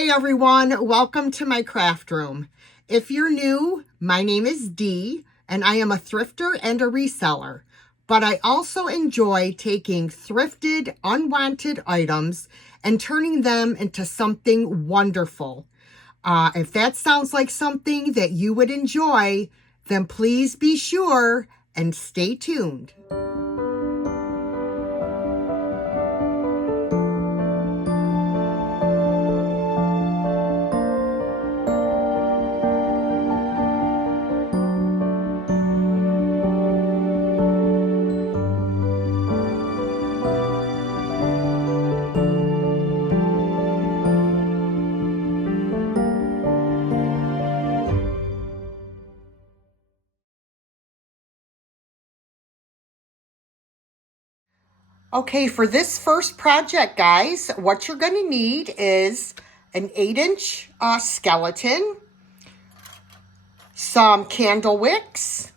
Hey everyone, welcome to my craft room. If you're new, my name is Dee and I am a thrifter and a reseller, but I also enjoy taking thrifted, unwanted items and turning them into something wonderful. If that sounds like something that you would enjoy, then please be sure and stay tuned. Okay, for this first project, guys, what you're going to need is an 8-inch skeleton, some candle wicks,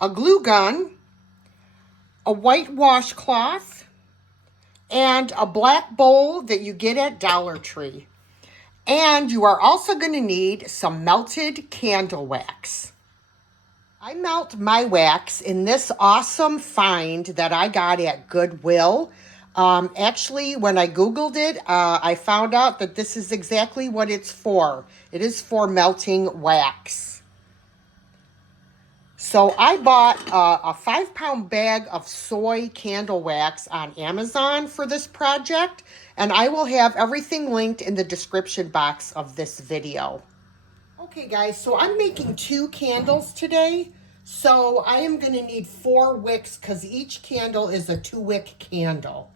a glue gun, a white washcloth, and a black bowl that you get at Dollar Tree. And you are also going to need some melted candle wax. I melt my wax in this awesome find that I got at Goodwill. Actually, when I Googled it, I found out that this is exactly what it's for. It is for melting wax. So I bought a 5-pound bag of soy candle wax on Amazon for this project, and I will have everything linked in the description box of this video. Okay guys, so I'm making 2 candles today. So I am going to need 4 wicks because each candle is a 2-wick candle.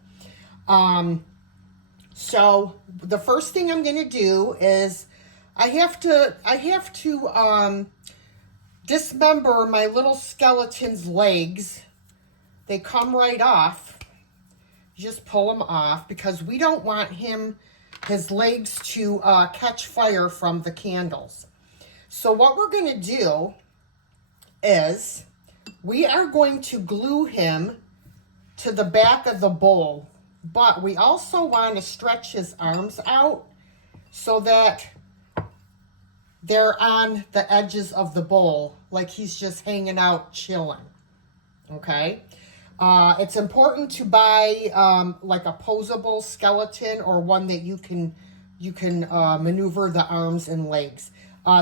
So the first thing I'm going to do is I have to dismember my little skeleton's legs. They come right off. Just pull them off because we don't want his legs to catch fire from the candles. So what we're going to do is we are going to glue him to the back of the bowl, but we also want to stretch his arms out so that they're on the edges of the bowl, like he's just hanging out chilling. Okay, it's important to buy like a posable skeleton or one that you can maneuver the arms and legs.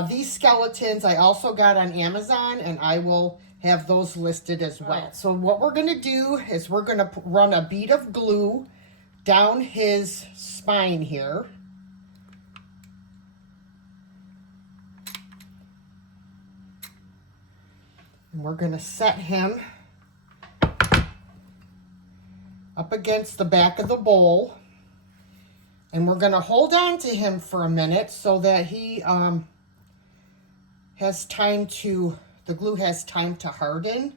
These skeletons I also got on Amazon, and I will have those listed as well. Right, so what we're going to do is we're going to run a bead of glue down his spine here. And we're going to set him up against the back of the bowl. And we're going to hold on to him for a minute so that he the glue has time to harden.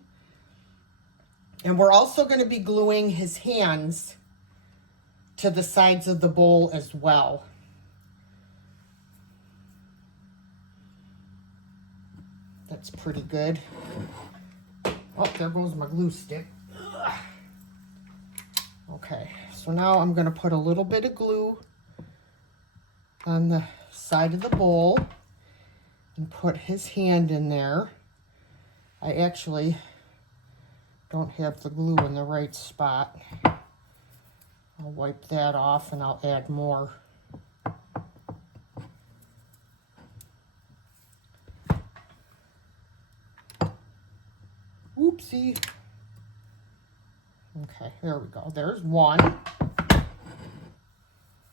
And we're also going to be gluing his hands to the sides of the bowl as well. That's pretty good. Oh, there goes my glue stick. Okay, so now I'm going to put a little bit of glue on the side of the bowl and put his hand in there. I actually don't have the glue in the right spot. I'll wipe that off and I'll add more. Oopsie. Okay, there we go. There's one.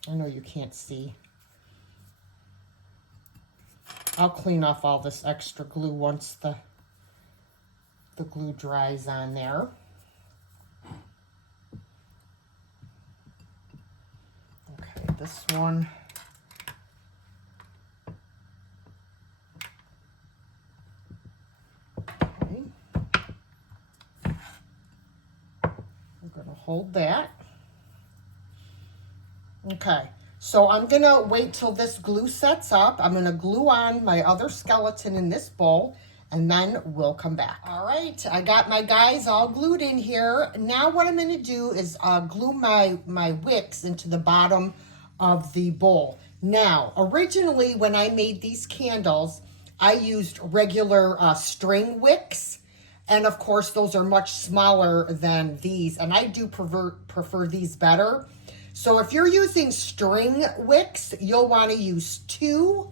I know you can't see. I'll clean off all this extra glue once the glue dries on there. Okay, this one. Okay. I'm going to hold that. Okay. So I'm going to wait till this glue sets up. I'm going to glue on my other skeleton in this bowl, and then we'll come back. All right, I got my guys all glued in here. Now what I'm going to do is glue my wicks into the bottom of the bowl. Now, originally when I made these candles, I used regular string wicks. And of course, those are much smaller than these. And I do prefer these better. So if you're using string wicks, you'll want to use 2.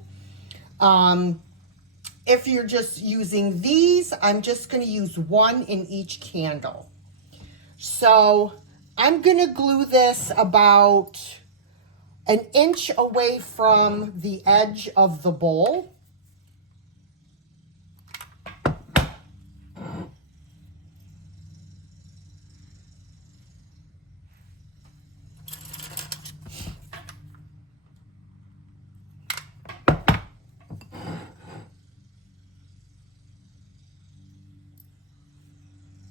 If you're just using these, I'm just going to use 1 in each candle. So I'm going to glue this about an inch away from the edge of the bowl.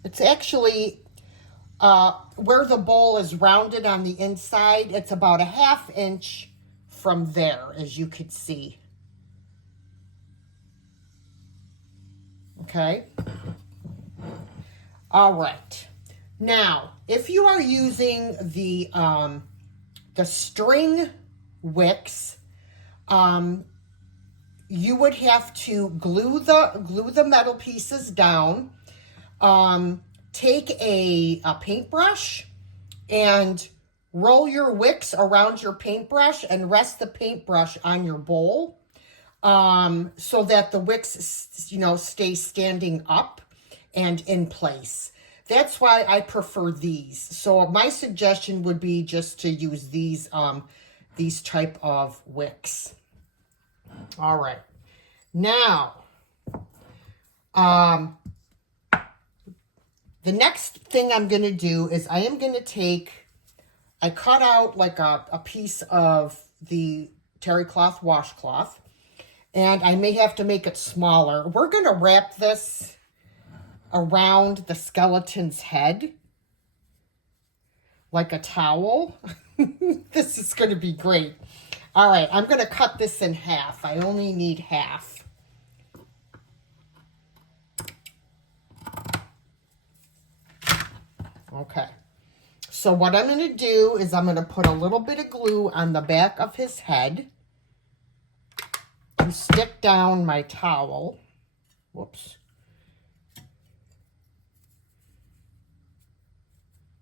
It's actually where the bowl is rounded on the inside, it's about a 1/2 inch from there, as you could see. Okay. All right. Now, if you are using the string wicks, you would have to glue the metal pieces down. Take a paintbrush and roll your wicks around your paintbrush and rest the paintbrush on your bowl, so that the wicks, stay standing up and in place. That's why I prefer these. So my suggestion would be just to use these type of wicks. All right. Now, the next thing I'm going to do is I am going to I cut out like a piece of the terry cloth washcloth, and I may have to make it smaller. We're going to wrap this around the skeleton's head like a towel. This is going to be great. All right, I'm going to cut this in half. I only need half. Okay, so what I'm going to do is I'm going to put a little bit of glue on the back of his head and stick down my towel. Whoops.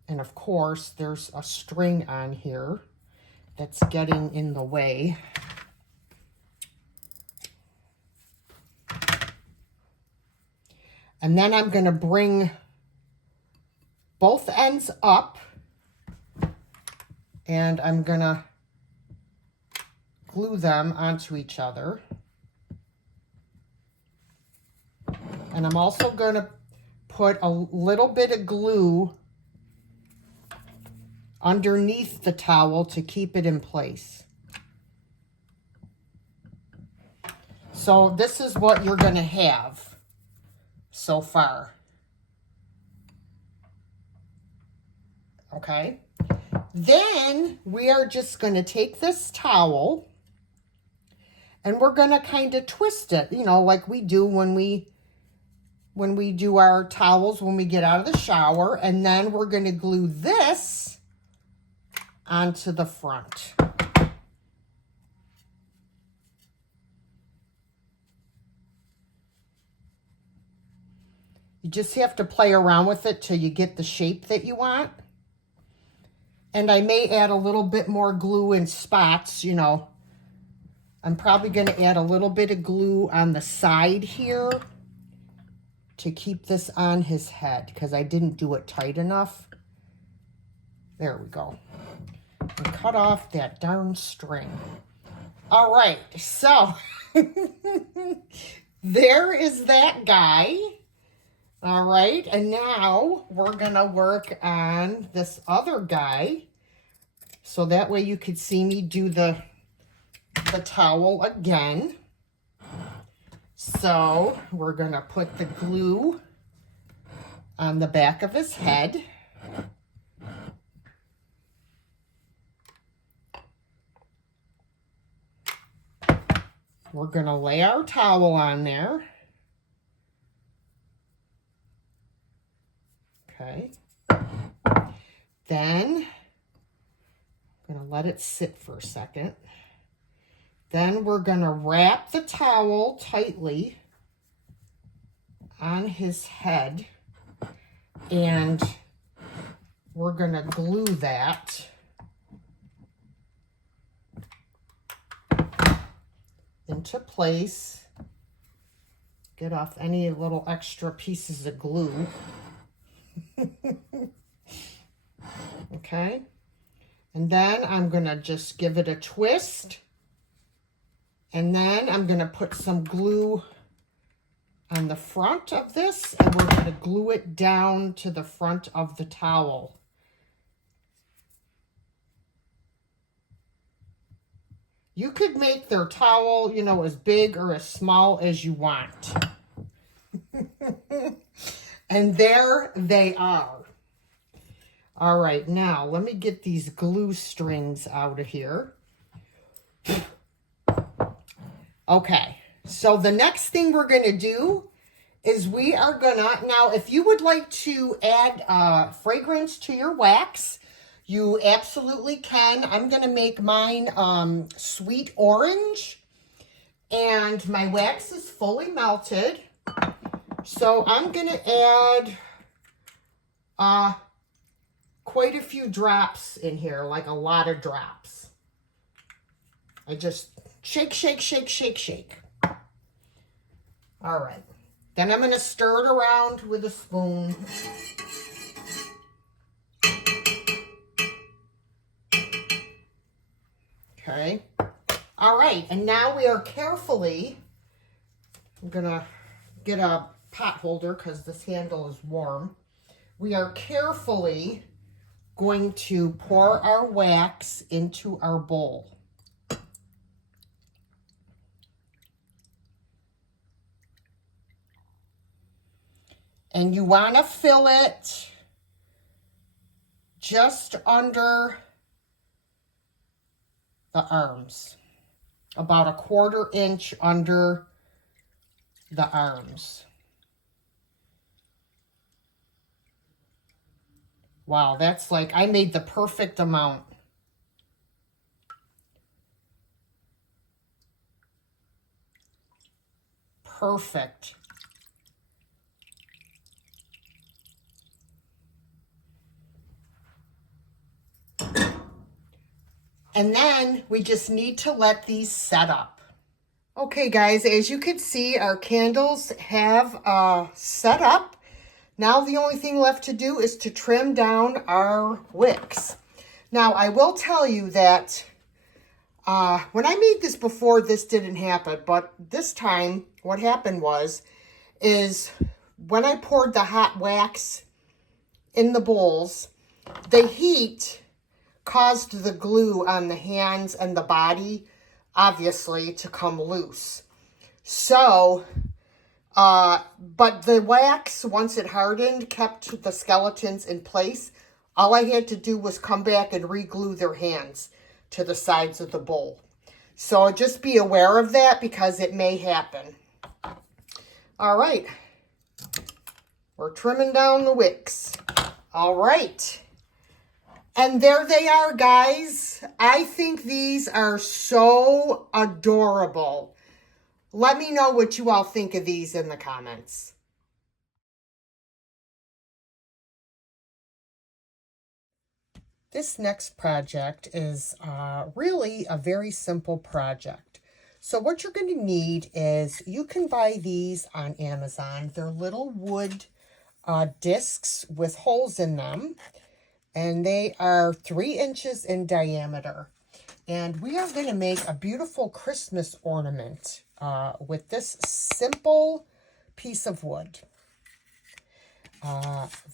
And of course, there's a string on here that's getting in the way. And then I'm going to bring both ends up, and I'm going to glue them onto each other. And I'm also going to put a little bit of glue underneath the towel to keep it in place. So this is what you're going to have so far. Okay, then we are just going to take this towel and we're going to kind of twist it, like we do when we do our towels when we get out of the shower. And then we're going to glue this onto the front. You just have to play around with it till you get the shape that you want. And I may add a little bit more glue in spots, I'm probably going to add a little bit of glue on the side here to keep this on his head because I didn't do it tight enough. There we go. And cut off that darn string. All right, so there is that guy. All right, and now we're going to work on this other guy. So that way you could see me do the towel again. So we're going to put the glue on the back of his head. We're going to lay our towel on there. Okay. Then I'm going to let it sit for a second. Then we're going to wrap the towel tightly on his head, and we're going to glue that into place. Get off any little extra pieces of glue. Okay. And then I'm going to just give it a twist. And then I'm going to put some glue on the front of this, and we're going to glue it down to the front of the towel. You could make their towel, you know, as big or as small as you want. And there they are. All right, now let me get these glue strings out of here. Okay, so the next thing we're going to do is we are going to, now if you would like to add fragrance to your wax, you absolutely can. I'm going to make mine sweet orange, and my wax is fully melted. So I'm going to add quite a few drops in here, like a lot of drops. I just shake, shake, shake, shake, shake. All right. Then I'm going to stir it around with a spoon. Okay. All right. And now we are carefully, I'm going to get a pot holder because this handle is warm. We are carefully going to pour our wax into our bowl. And you want to fill it just under the arms, about a 1/4 inch under the arms. Wow, that's like, I made the perfect amount. Perfect. And then we just need to let these set up. Okay, guys, as you can see, our candles have set up. Now the only thing left to do is to trim down our wicks. Now, I will tell you that when I made this before, this didn't happen. But this time, what happened is when I poured the hot wax in the bowls, the heat caused the glue on the hands and the body, obviously, to come loose. So, but the wax, once it hardened, kept the skeletons in place. All I had to do was come back and re-glue their hands to the sides of the bowl. So just be aware of that because it may happen. All right. We're trimming down the wicks. All right. And there they are, guys. I think these are so adorable. Let me know what you all think of these in the comments. This next project is really a very simple project. So what you're going to need is, you can buy these on Amazon. They're little wood discs with holes in them. And they are 3 inches in diameter. And we are going to make a beautiful Christmas ornament with this simple piece of wood.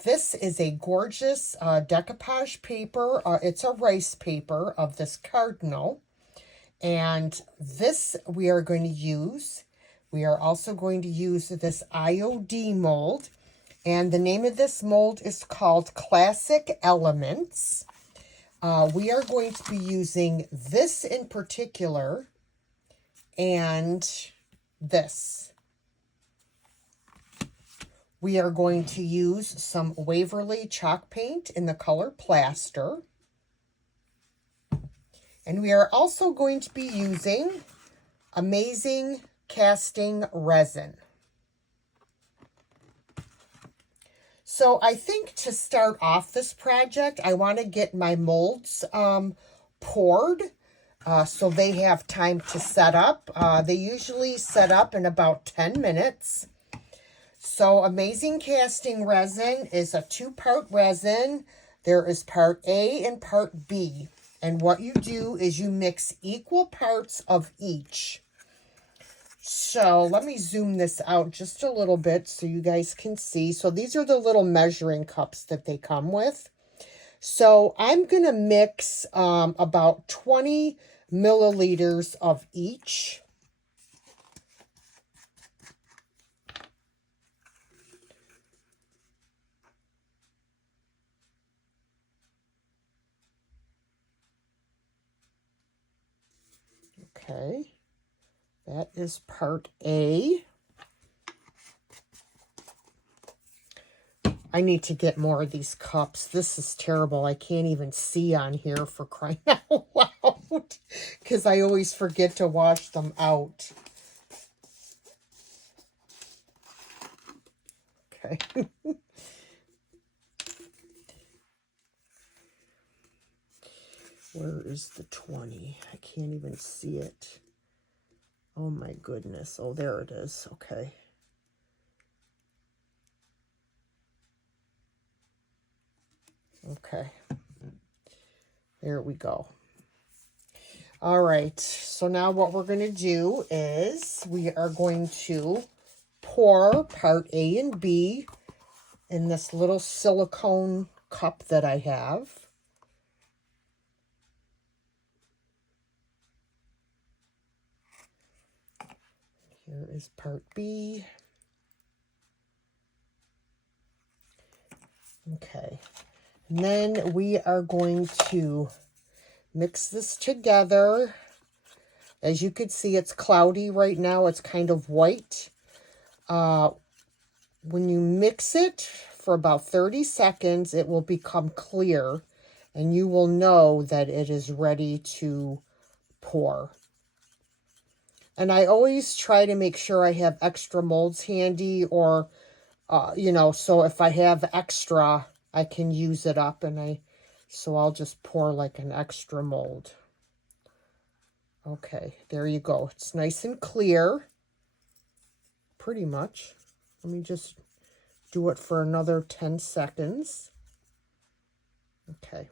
This is a gorgeous decoupage paper. It's a rice paper of this cardinal. And this we are going to use. We are also going to use this IOD mold. And the name of this mold is called Classic Elements. We are going to be using this in particular and this. We are going to use some Waverly chalk paint in the color Plaster. And we are also going to be using Amazing Casting Resin. So I think to start off this project, I want to get my molds poured so they have time to set up. They usually set up in about 10 minutes. So Amazing Casting Resin is a 2-part resin. There is part A and part B. And what you do is you mix equal parts of each. So let me zoom this out just a little bit so you guys can see. So these are the little measuring cups that they come with. So I'm going to mix about 20 milliliters of each. Okay. That is part A. I need to get more of these cups. This is terrible. I can't even see on here for crying out loud because I always forget to wash them out. Okay. Where is the 20? I can't even see it. Oh my goodness. Oh, there it is. Okay. Okay. There we go. All right. So now what we're going to do is we are going to pour part A and B in this little silicone cup that I have. Here is part B. Okay. And then we are going to mix this together. As you can see, it's cloudy right now. It's kind of white. When you mix it for about 30 seconds, it will become clear, and you will know that it is ready to pour. And I always try to make sure I have extra molds handy, or, so if I have extra, I can use it up, so I'll just pour like an extra mold. Okay, there you go. It's nice and clear, pretty much. Let me just do it for another 10 seconds. Okay.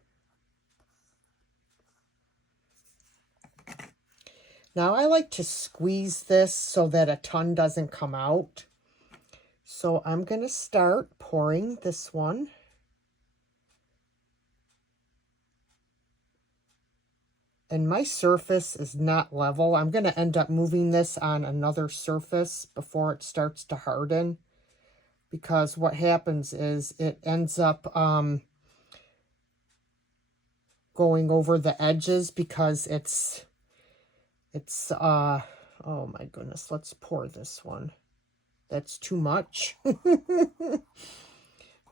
Now I like to squeeze this so that a ton doesn't come out. So I'm going to start pouring this one. And my surface is not level. I'm going to end up moving this on another surface before it starts to harden. Because what happens is it ends up going over the edges because it's oh my goodness, let's pour this one. That's too much.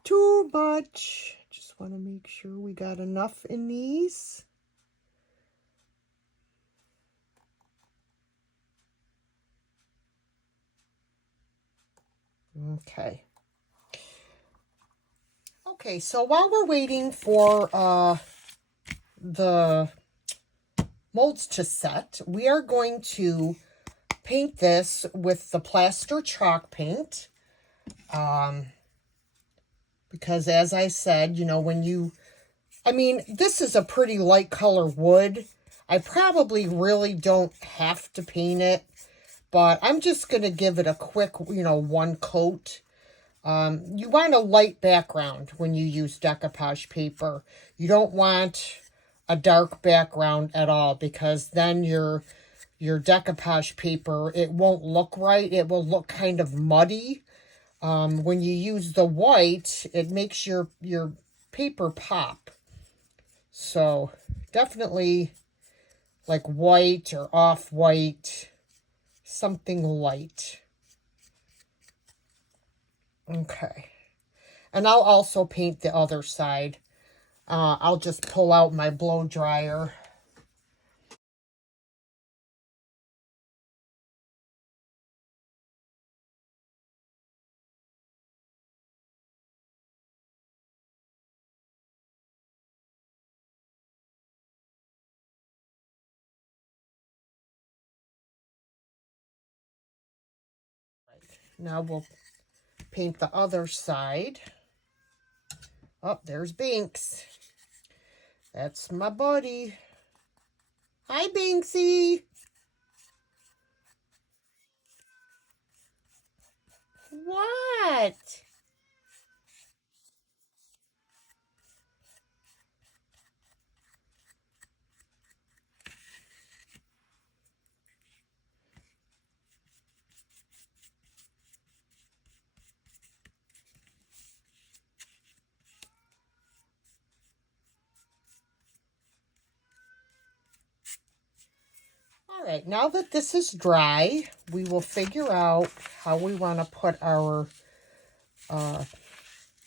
Too much. Just want to make sure we got enough in these. Okay. Okay, so while we're waiting for the molds to set, we are going to paint this with the plaster chalk paint. Because as I said, this is a pretty light color wood. I probably really don't have to paint it, but I'm just going to give it a quick, one coat. You want a light background when you use decoupage paper. You don't want a dark background at all, because then your decoupage paper, it won't look right. It will look kind of muddy. When you use the white, it makes your paper pop. So definitely like white or off-white, something light. Okay. And I'll also paint the other side. I'll just pull out my blow dryer. Now we'll paint the other side. Oh, there's Binks. That's my buddy. Hi, Binksy. What? All right, now that this is dry, we will figure out how we want to put our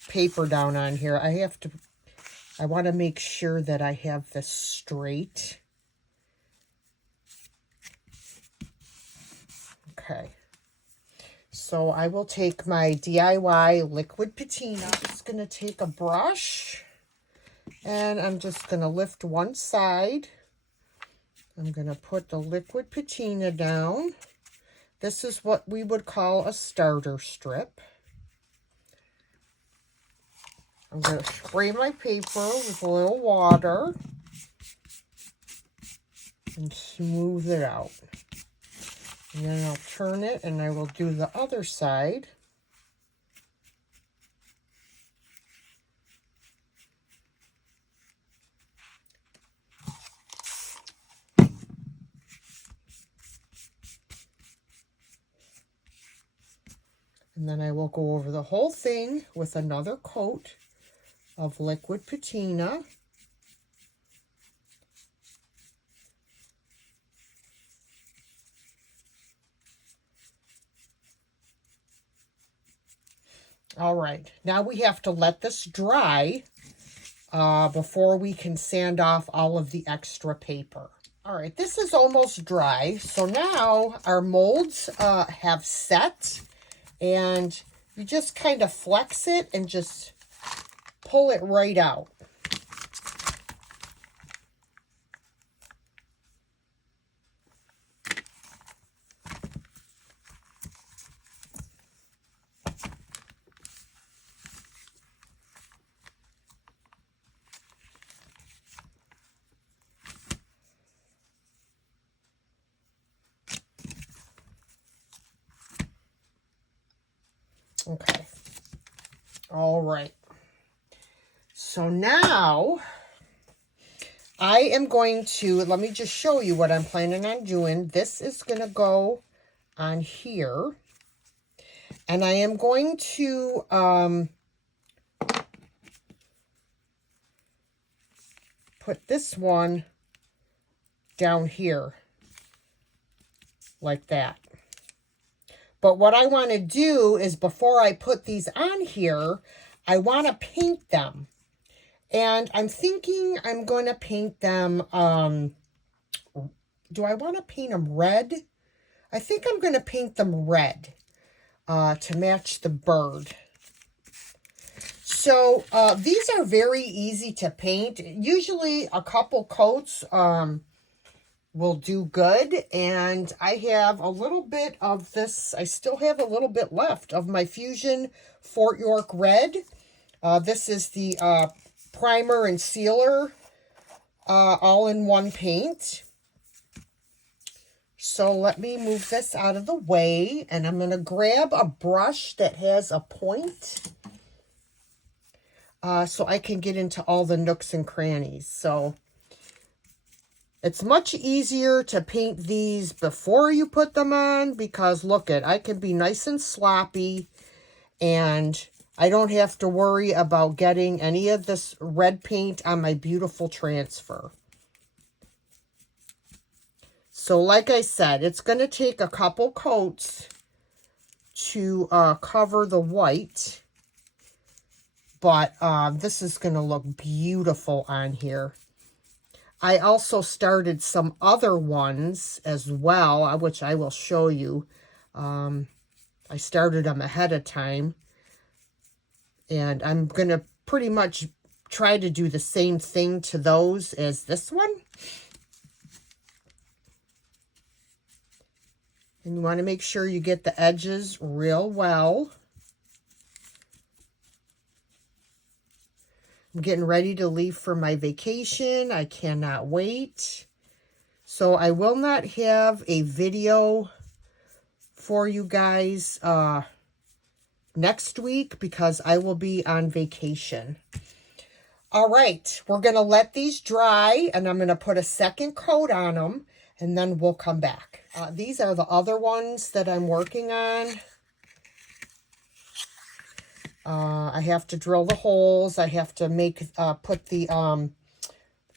paper down on here. I want to make sure that I have this straight. Okay. So I will take my DIY liquid patina. I'm just going to take a brush and I'm just going to lift one side. I'm going to put the liquid patina down. This is what we would call a starter strip. I'm going to spray my paper with a little water and smooth it out. And then I'll turn it and I will do the other side. And then I will go over the whole thing with another coat of liquid patina. All right, now we have to let this dry before we can sand off all of the extra paper. All right, this is almost dry. So now our molds have set, and you just kind of flex it and just pull it right out. Okay. All right. So now I am going to, let me just show you what I'm planning on doing. This is going to go on here. And I am going to put this one down here like that. But what I want to do is before I put these on here, I want to paint them. And I'm thinking I'm going to paint them, do I want to paint them red? I think I'm going to paint them red to match the bird. So these are very easy to paint. Usually a couple coats will do good. And I have a little bit of this. I still have a little bit left of my Fusion Fort York Red. This is the primer and sealer all-in-one paint. So let me move this out of the way. And I'm going to grab a brush that has a point. So I can get into all the nooks and crannies. So it's much easier to paint these before you put them on because look I can be nice and sloppy and I don't have to worry about getting any of this red paint on my beautiful transfer. So like I said, it's going to take a couple coats to cover the white, but this is going to look beautiful on here. I also started some other ones as well, which I will show you. I started them ahead of time. And I'm going to pretty much try to do the same thing to those as this one. And you want to make sure you get the edges real well. I'm getting ready to leave for my vacation. I cannot wait. So I will not have a video for you guys next week because I will be on vacation. All right, we're going to let these dry, and I'm going to put a second coat on them, and then we'll come back. These are the other ones that I'm working on. I have to drill the holes. I have to put the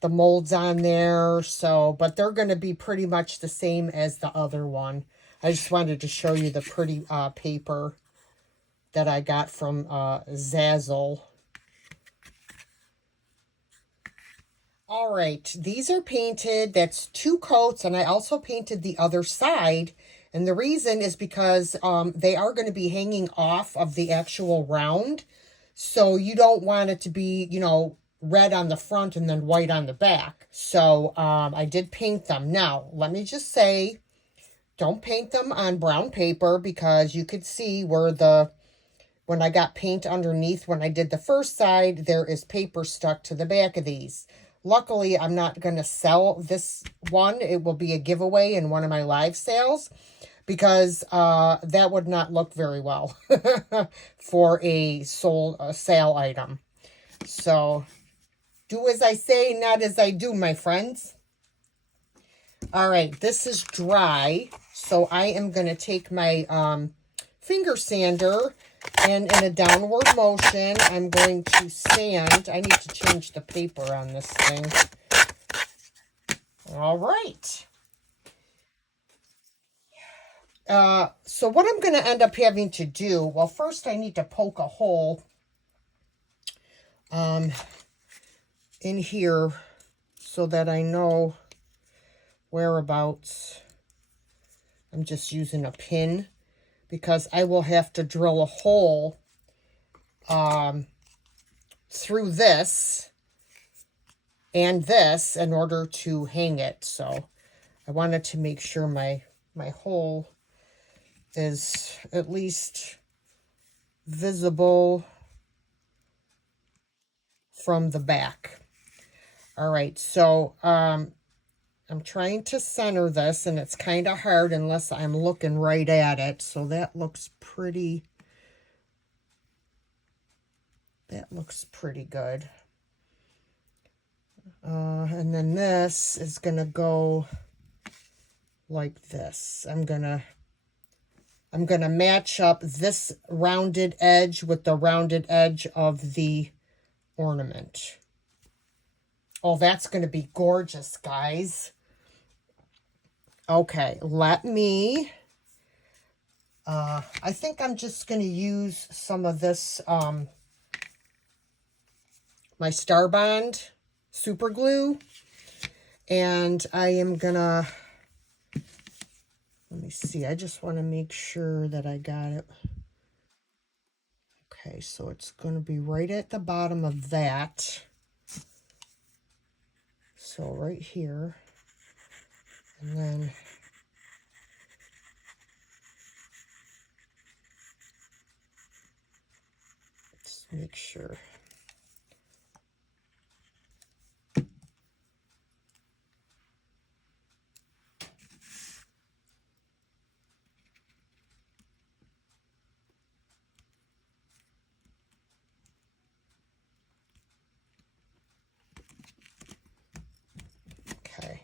molds on there. So, but they're going to be pretty much the same as the other one. I just wanted to show you the pretty paper that I got from Zazzle. All right, these are painted. That's 2 coats, and I also painted the other side. And the reason is because they are going to be hanging off of the actual round. So you don't want it to be, you know, red on the front and then white on the back. So I did paint them. Now, let me just say, don't paint them on brown paper because you could see where when I got paint underneath, when I did the first side, there is paper stuck to the back of these. Luckily, I'm not going to sell this one. It will be a giveaway in one of my live sales because that would not look very well for a sale item. So, do as I say, not as I do, my friends. All right, this is dry. So, I am going to take my finger sander, and in a downward motion, I'm going to sand. I need to change the paper on this thing. All right. So what I'm going to end up having to do, well, first I need to poke a hole in here so that I know whereabouts. I'm just using a pin because I will have to drill a hole through this and this in order to hang it. So I wanted to make sure my hole is at least visible from the back. All right, so I'm trying to center this, and it's kind of hard unless I'm looking right at it. So that looks pretty good. And then this is going to go like this. I'm going to match up this rounded edge with the rounded edge of the ornament. Oh, that's going to be gorgeous, guys. Okay, let me, I think I'm just going to use some of this, my Star Bond super glue, and I am going to, let me see, I just want to make sure that I got it. Okay, so it's going to be right at the bottom of that. So right here, and then let's make sure. Okay.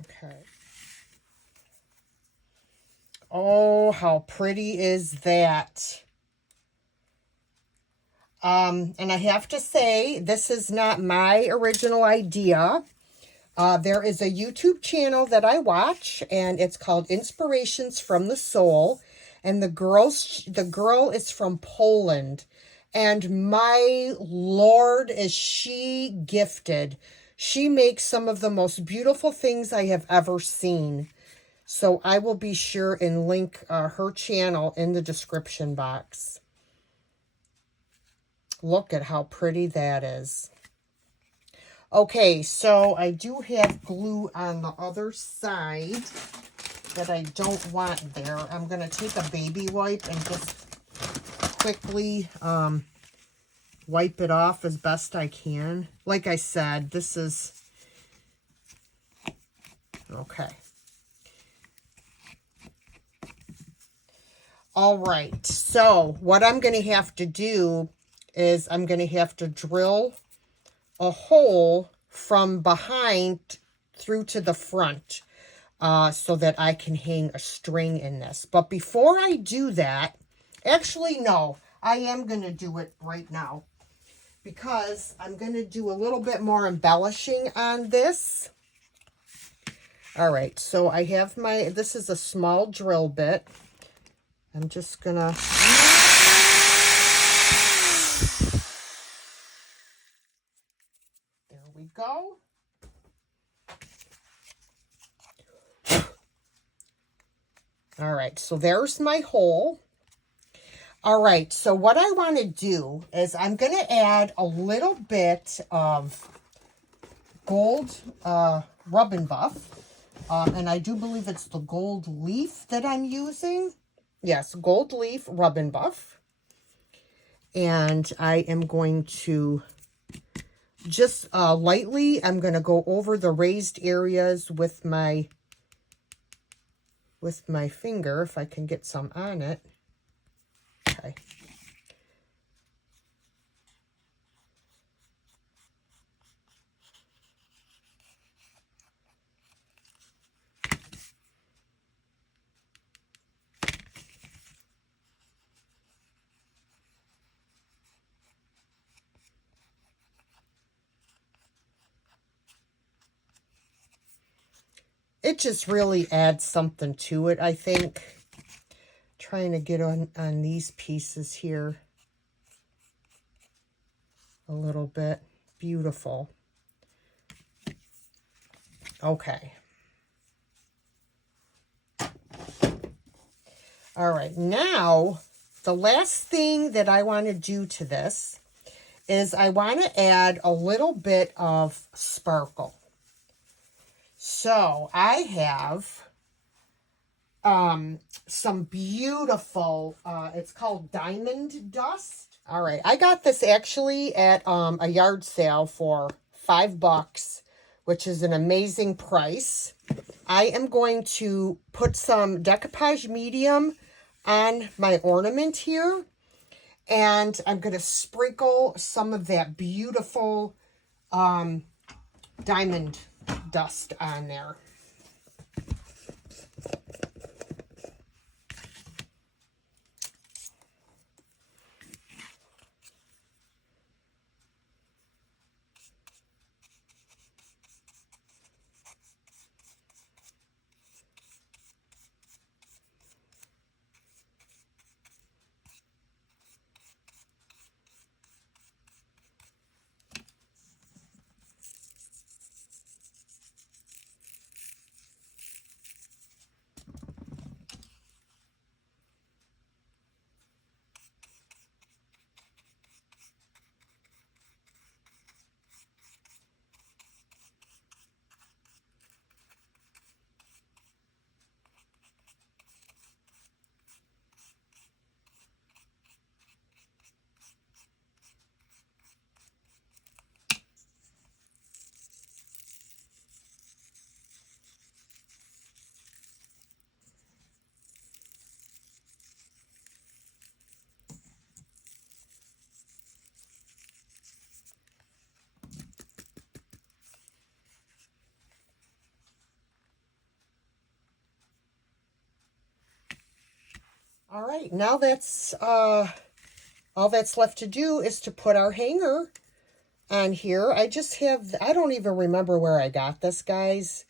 Okay. Oh, how pretty is that? And I have to say, this is not my original idea. There is a YouTube channel that I watch, and it's called Inspirations from the Soul. And the girl is from Poland. And my Lord, is she gifted. She makes some of the most beautiful things I have ever seen. So I will be sure and link her channel in the description box. Look at how pretty that is. Okay, so I do have glue on the other side that I don't want there. I'm going to take a baby wipe and just quickly wipe it off as best I can. Like I said, this is... Okay. All right, so what I'm going to have to do is I'm going to have to drill a hole from behind through to the front so that I can hang a string in this. But before I do that, actually, no, I am going to do it right now because I'm going to do a little bit more embellishing on this. All right, so I have this is a small drill bit. I'm just going to... There we go. All right, so there's my hole. All right, so what I want to do is I'm going to add a little bit of gold rub and buff. And I do believe it's the gold leaf that I'm using. Yes, gold leaf rub and buff. And I am going to just lightly, I'm going to go over the raised areas with my finger, if I can get some on it. Okay. It just really adds something to it, I think. Trying to get on these pieces here a little bit. Beautiful. Okay. All right, now the last thing that I want to do to this is I want to add a little bit of sparkle. So I have some beautiful, it's called diamond dust. All right, I got this actually at a yard sale for $5, which is an amazing price. I am going to put some decoupage medium on my ornament here, and I'm going to sprinkle some of that beautiful diamond dust on there. All right, now that's all that's left to do is to put our hanger on here. I just have, I don't even remember where I got this, guys.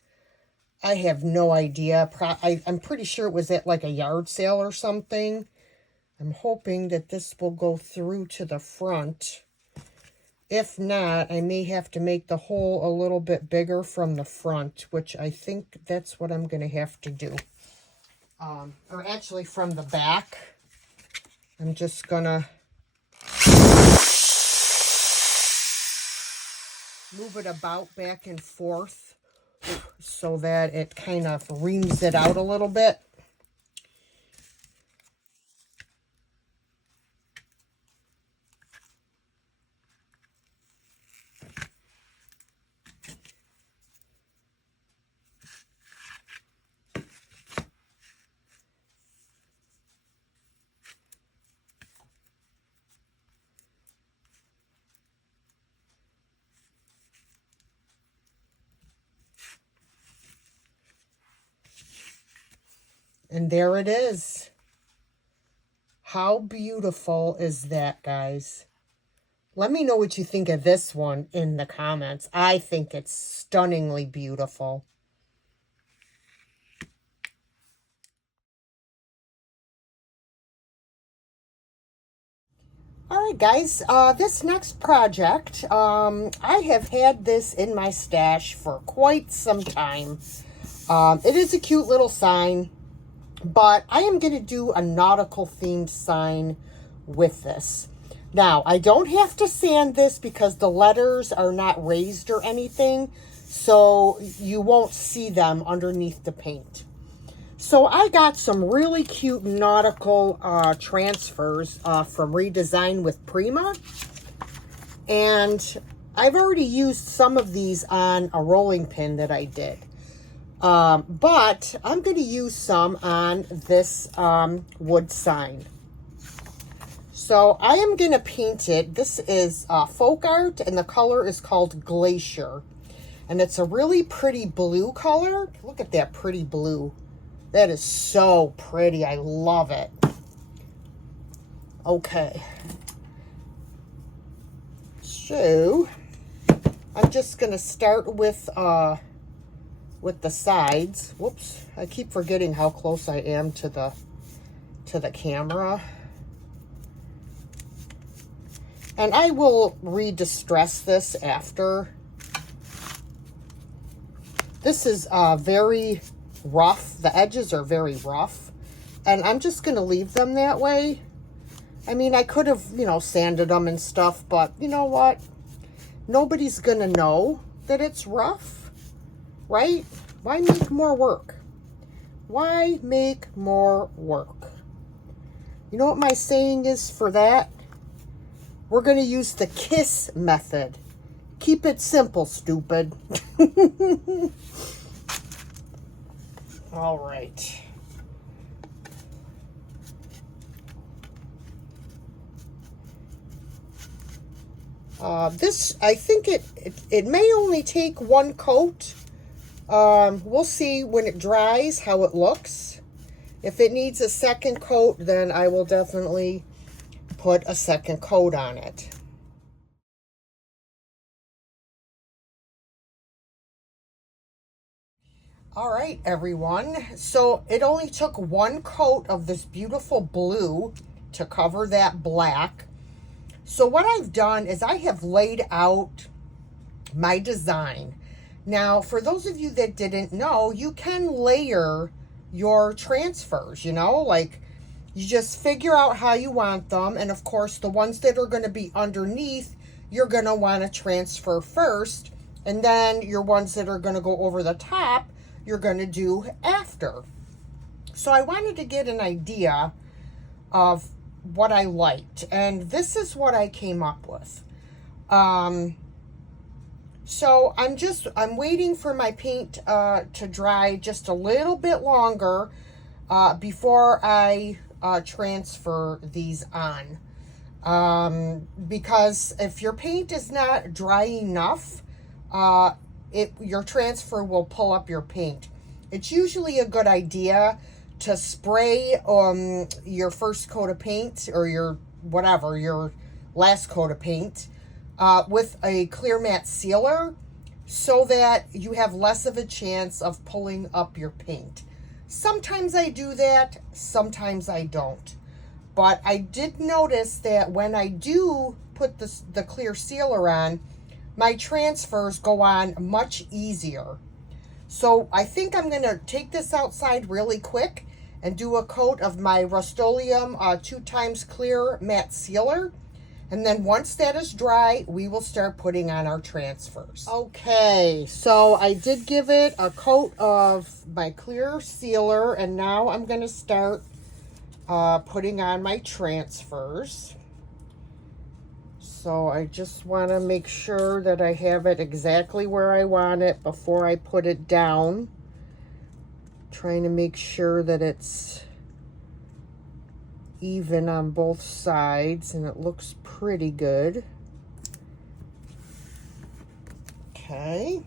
I have no idea. I'm pretty sure it was at like a yard sale or something. I'm hoping that this will go through to the front. If not, I may have to make the hole a little bit bigger from the front, which I think that's what I'm going to have to do. Or actually from the back. I'm just going to... move it about back and forth so that it kind of reams it out a little bit. And there it is. How beautiful is that, guys? Let me know what you think of this one in the comments. I think it's stunningly beautiful. All right, guys, this next project, I have had this in my stash for quite some time. It is a cute little sign, but I am going to do a nautical themed sign with this. Now, I don't have to sand this because the letters are not raised or anything, so you won't see them underneath the paint. So I got some really cute nautical transfers from Redesign with Prima. And I've already used some of these on a rolling pin that I did. But I'm going to use some on this wood sign. So I am going to paint it. This is folk art, and the color is called Glacier. And it's a really pretty blue color. Look at that pretty blue. That is so pretty. I love it. Okay. So I'm just going to start with the sides. Whoops. I keep forgetting how close I am to the camera. And I will re-distress this after. This is very rough. The edges are very rough. And I'm just going to leave them that way. I mean, I could have, sanded them and stuff. But you know what? Nobody's going to know that it's rough. Right? Why make more work? Why make more work? You know what my saying is for that? We're going to use the KISS method. Keep it simple, stupid. All right. This, I think it may only take one coat. We'll see when it dries how it looks. If it needs a second coat, then I will definitely put a second coat on it. All right, everyone. So it only took one coat of this beautiful blue to cover that black. So what I've done is I have laid out my design. Now, for those of you that didn't know, you can layer your transfers, like you just figure out how you want them. And of course, the ones that are going to be underneath, you're going to want to transfer first. And then your ones that are going to go over the top, you're going to do after. So I wanted to get an idea of what I liked. And this is what I came up with. So I'm waiting for my paint to dry just a little bit longer before I transfer these on. Because if your paint is not dry enough, your transfer will pull up your paint. It's usually a good idea to spray your first coat of paint or your last coat of paint with a clear matte sealer so that you have less of a chance of pulling up your paint. Sometimes I do that, sometimes I don't. But I did notice that when I do put the clear sealer on, my transfers go on much easier. So I think I'm going to take this outside really quick and do a coat of my Rust-Oleum 2x clear matte sealer. And then once that is dry, we will start putting on our transfers. Okay, so I did give it a coat of my clear sealer, and now I'm going to start putting on my transfers. So I just want to make sure that I have it exactly where I want it before I put it down. Trying to make sure that it's even on both sides, and it looks pretty good. Okay.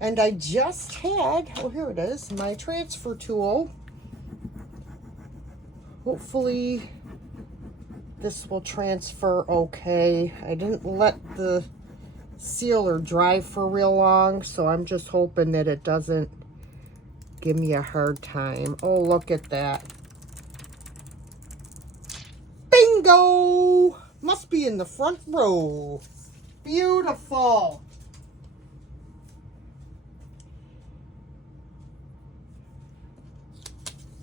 And I just had, oh, here it is, my transfer tool. Hopefully this will transfer okay. I didn't let the sealer dry for real long, so I'm just hoping that it doesn't give me a hard time. Oh, look at that. Bingo! Must be in the front row. Beautiful.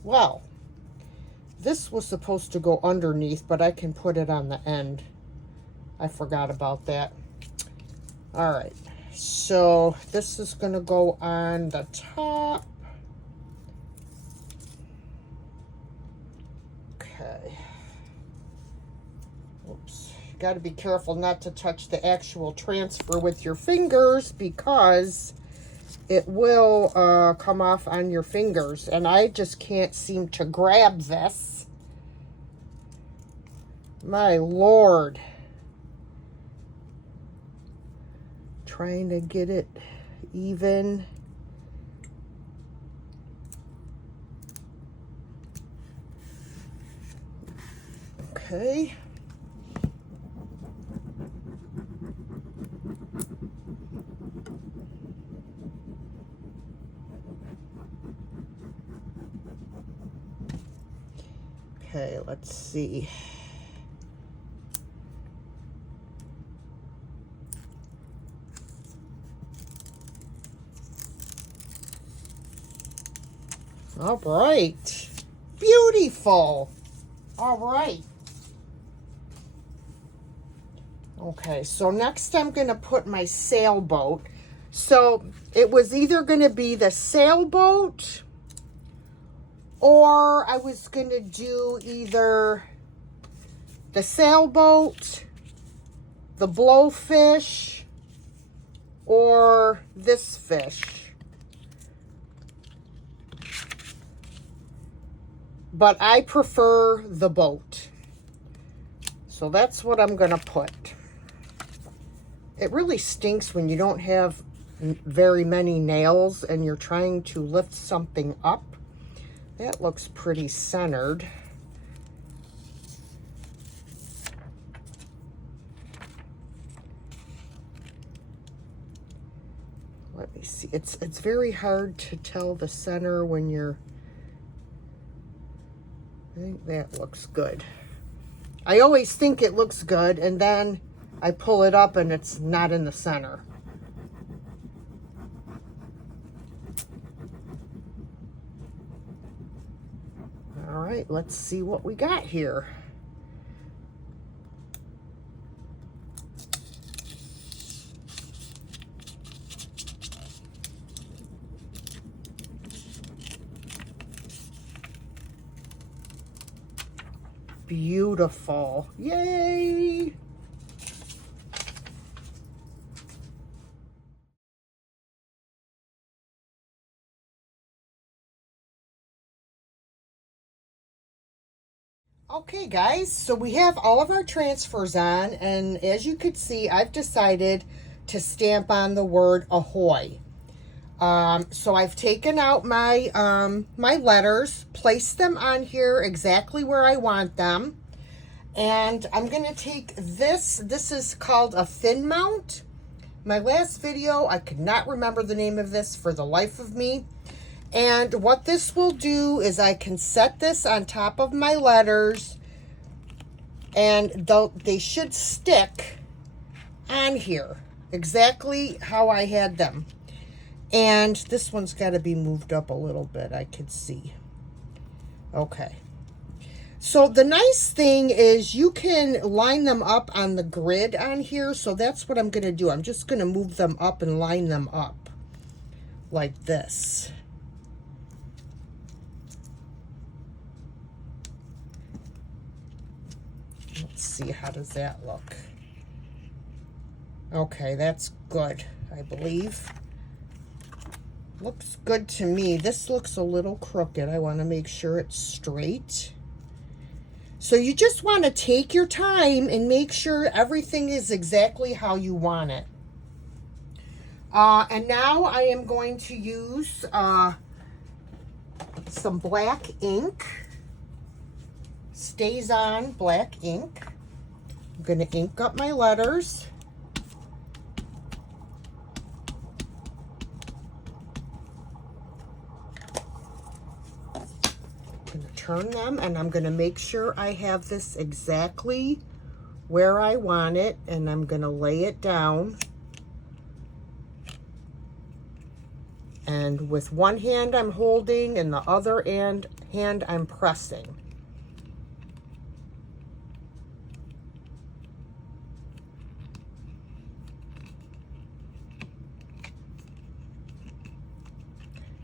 Well, this was supposed to go underneath, but I can put it on the end. I forgot about that. All right, so this is going to go on the top. Okay. Oops. You got to be careful not to touch the actual transfer with your fingers, because it will come off on your fingers, and I just can't seem to grab this. My Lord. Trying to get it even. Okay. Okay, let's see. All right. Beautiful. All right. Okay, so next I'm going to put my sailboat. So it was either going to be the sailboat, or I was going to do either the sailboat, the blowfish, or this fish. But I prefer the boat. So that's what I'm going to put. It really stinks when you don't have very many nails and you're trying to lift something up. That looks pretty centered. Let me see. It's very hard to tell the center when you're... I think that looks good. I always think it looks good, and then I pull it up and it's not in the center. All right, let's see what we got here. Beautiful. Yay! Okay, guys, so we have all of our transfers on, and as you could see, I've decided to stamp on the word ahoy. So I've taken out my my letters, placed them on here exactly where I want them, and I'm going to take this. This is called a thin mount. My last video, I could not remember the name of this for the life of me. And what this will do is I can set this on top of my letters, and they should stick on here exactly how I had them. And this one's got to be moved up a little bit, I could see. Okay. So the nice thing is you can line them up on the grid on here. So that's what I'm going to do. I'm just going to move them up and line them up like this. Let's see, how does that look? Okay, that's good, I believe. Looks good to me. This looks a little crooked. I want to make sure it's straight. So you just want to take your time and make sure everything is exactly how you want it. And now I am going to use some black ink. Stays on black ink. I'm going to ink up my letters. I'm going to turn them, and I'm going to make sure I have this exactly where I want it, and I'm going to lay it down. And with one hand I'm holding and the other hand I'm pressing.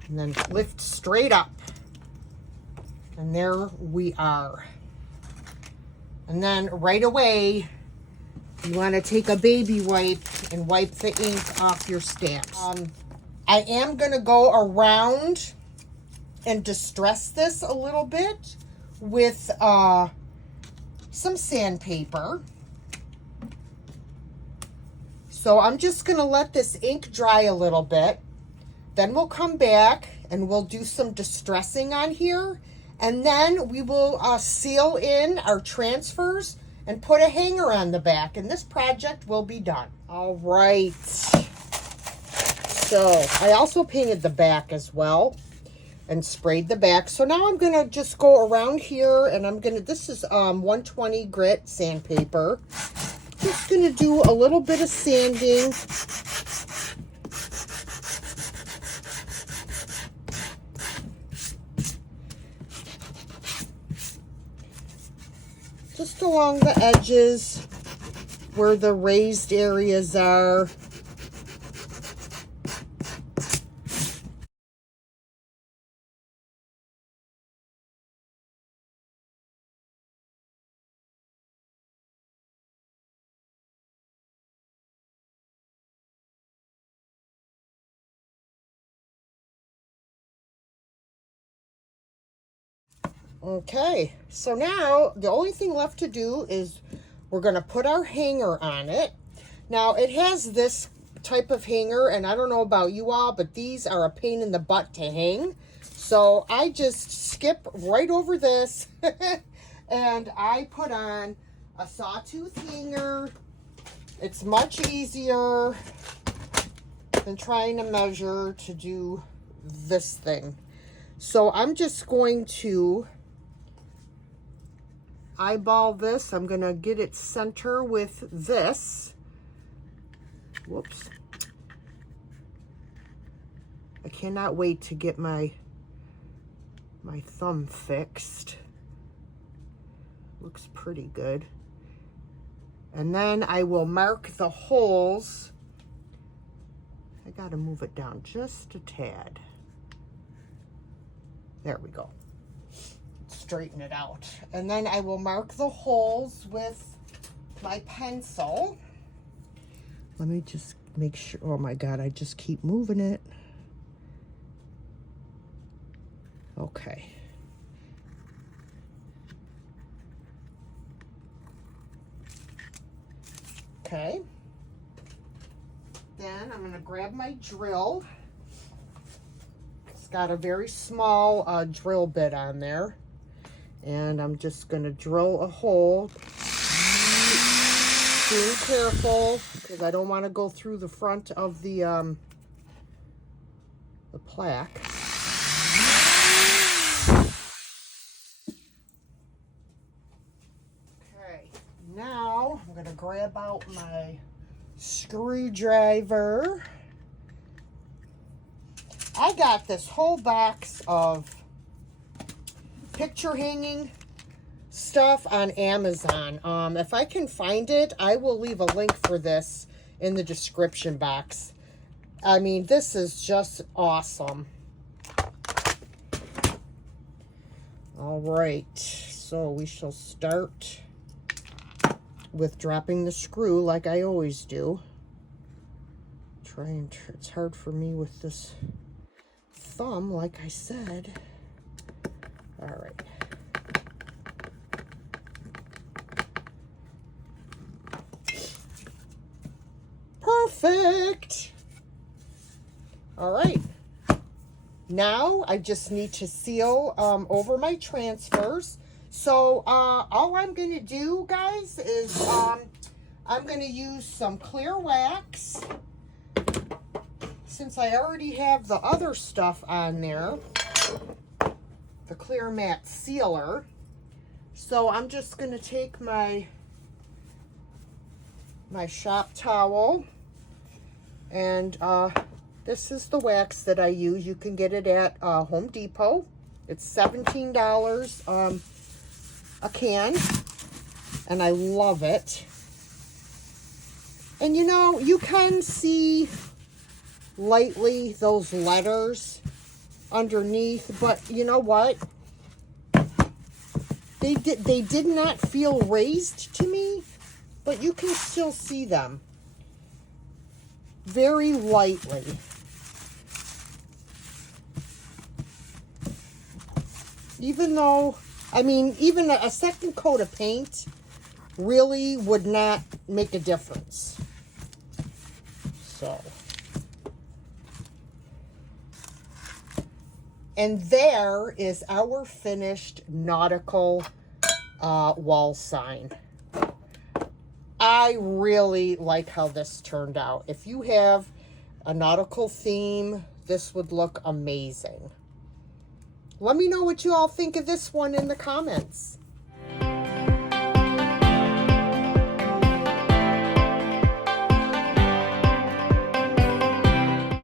And then lift straight up. And there we are. And then right away, you want to take a baby wipe and wipe the ink off your stamps. I am going to go around and distress this a little bit with some sandpaper. So I'm just going to let this ink dry a little bit. Then we'll come back and we'll do some distressing on here. And then we will seal in our transfers and put a hanger on the back. And this project will be done. All right. So I also painted the back as well and sprayed the back. So now I'm going to just go around here, and I'm going to, this is 120 grit sandpaper. Just going to do a little bit of sanding. Just along the edges where the raised areas are. Okay, so now the only thing left to do is we're going to put our hanger on it. Now it has this type of hanger, and I don't know about you all, but these are a pain in the butt to hang. So I just skip right over this and I put on a sawtooth hanger. It's much easier than trying to measure to do this thing. So I'm just going to eyeball this. I'm going to get it center with this. Whoops. I cannot wait to get my thumb fixed. Looks pretty good. And then I will mark the holes. I got to move it down just a tad. There we go. Straighten it out. And then I will mark the holes with my pencil. Let me just make sure. Oh my God, I just keep moving it. Okay. Okay. Then I'm going to grab my drill. It's got a very small drill bit on there. And I'm just going to drill a hole. Being careful, because I don't want to go through the front of the plaque. Okay, now I'm going to grab out my screwdriver. I got this whole box of picture hanging stuff on Amazon. If I can find it, I will leave a link for this in the description box. I mean, this is just awesome. All right, so we shall start with dropping the screw like I always do. It's hard for me with this thumb, like I said. All right. Perfect. All right. Now I just need to seal over my transfers. So all I'm going to do, guys, is I'm going to use some clear wax. Since I already have the other stuff on there, the clear matte sealer. So I'm just going to take my shop towel, and this is the wax that I use. You can get it at Home Depot. It's $17 a can, and I love it. And you know, you can see lightly those letters underneath, but you know what? They did not feel raised to me, but you can still see them very lightly. Even though, I mean, even a second coat of paint really would not make a difference. So, and there is our finished nautical wall sign. I really like how this turned out. If you have a nautical theme, this would look amazing. Let me know what you all think of this one in the comments.